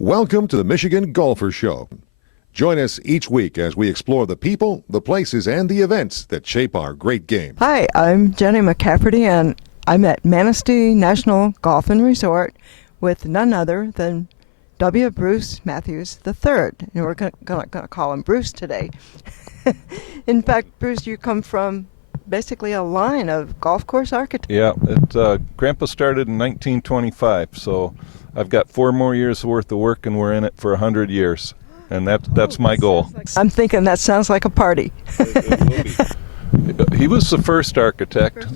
Welcome to the Michigan Golfer Show. Join us each week as we explore the people, the places, and the events that shape our great game. Hi, I'm Jenny McCafferty, and I'm at Manistee National Golf and Resort with none other than W. Bruce Matthews III. And we're going to call him Bruce today. In fact, Bruce, you come from basically a line of golf course architects. Yeah, Grandpa started in 1925, so I've got 4 more years worth of work, and we're in it for 100 years. And that's my goal. I'm thinking that sounds like a party. It will be. He was the first architect.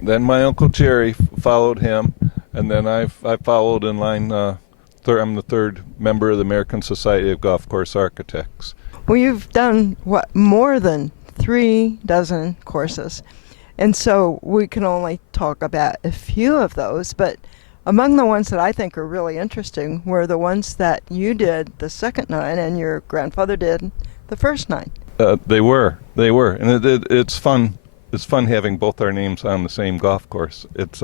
Then my Uncle Jerry followed him, and then I followed in line. I'm the third member of the American Society of Golf Course Architects. Well, you've done, more than 3 dozen courses. And so we can only talk about a few of those, but among the ones that I think are really interesting were the ones that you did the second 9 and your grandfather did the first 9. They were, and it's fun. It's fun having both our names on the same golf course. It's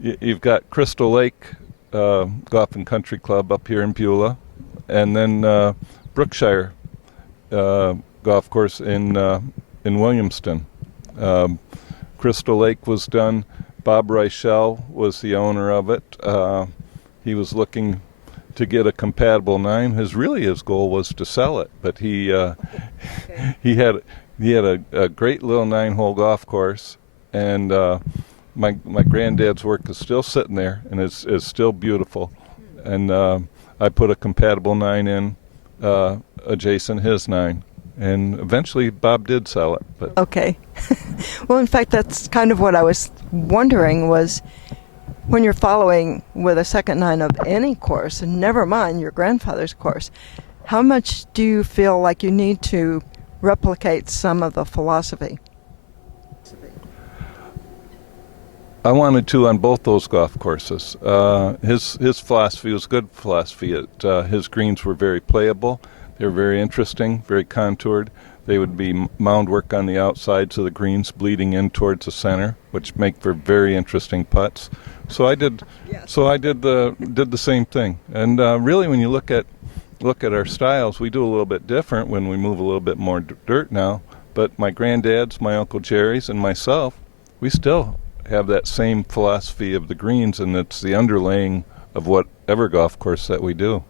you've got Crystal Lake Golf and Country Club up here in Beulah, and then Brookshire Golf Course in Williamston. Crystal Lake was done. Bob Reichel was the owner of it. He was looking to get a compatible 9. His goal was to sell it, but he had a great little 9-hole golf course, and my granddad's work is still sitting there, and it's still beautiful. And I put a compatible 9 in adjacent his 9. And eventually Bob did sell it. But okay. Well, in fact, that's kind of what I was wondering was when you're following with a second 9 of any course, and never mind your grandfather's course, how much do you feel like you need to replicate some of the philosophy? I wanted to on both those golf courses. His philosophy was good philosophy. His greens were very playable. They were very interesting, very contoured. They would be mound work on the outsides of the greens, bleeding in towards the center, which make for very interesting putts. So I did. Yes. So I did the same thing. And really, when you look at our styles, we do a little bit different when we move a little bit more dirt now. But my granddad's, my Uncle Jerry's, and myself, we still have that same philosophy of the greens, and it's the underlaying of whatever golf course that we do.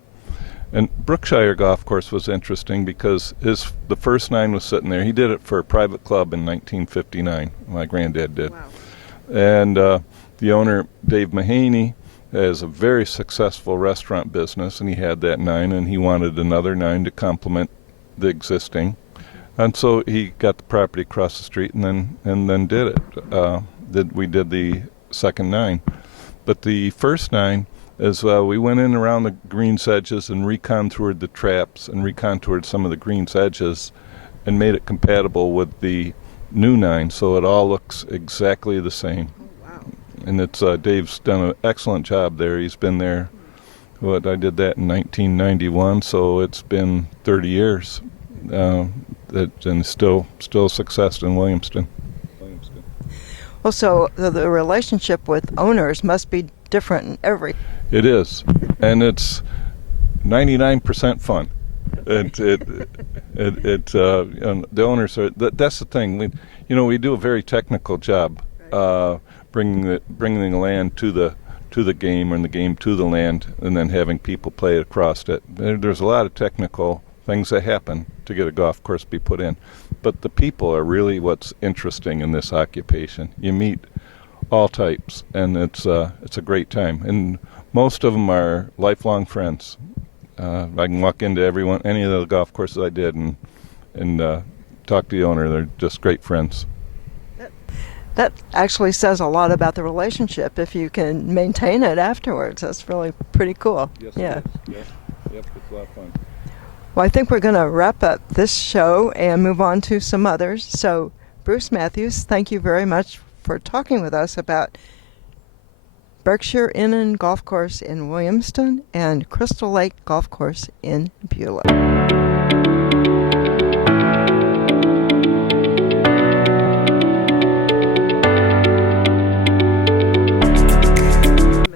And Brookshire Golf Course was interesting because the first 9 was sitting there. He did it for a private club in 1959. My granddad did. Wow. And the owner, Dave Mahaney, has a very successful restaurant business, and he had that 9, and he wanted another 9 to complement the existing. And so he got the property across the street and then did it. We did the second 9. But the first 9 is we went in around the greens edges and recontoured the traps and recontoured some of the greens edges and made it compatible with the new 9, so it all looks exactly the same. Oh, wow. And it's Dave's done an excellent job there. He's been there. I did that in 1991, so it's been 30 years. And still a success in Williamston. Well, so the relationship with owners must be different in every. It is, and it's 99% fun. The owners are. That's the thing. We do a very technical job, bringing the land to the game and the game to the land, and then having people play it across it. There's a lot of technical things that happen to get a golf course be put in, but the people are really what's interesting in this occupation. You meet all types, and it's a great time. And most of them are lifelong friends. I can walk into any of the golf courses I did, and talk to the owner. They're just great friends. That actually says a lot about the relationship if you can maintain it afterwards. That's really pretty cool. Yes, yeah. It is. Yep, it's a lot of fun. Well, I think we're going to wrap up this show and move on to some others. So, Bruce Matthews, thank you very much for talking with us about Brookshire Inn and Golf Course in Williamston and Crystal Lake Golf Course in Beulah.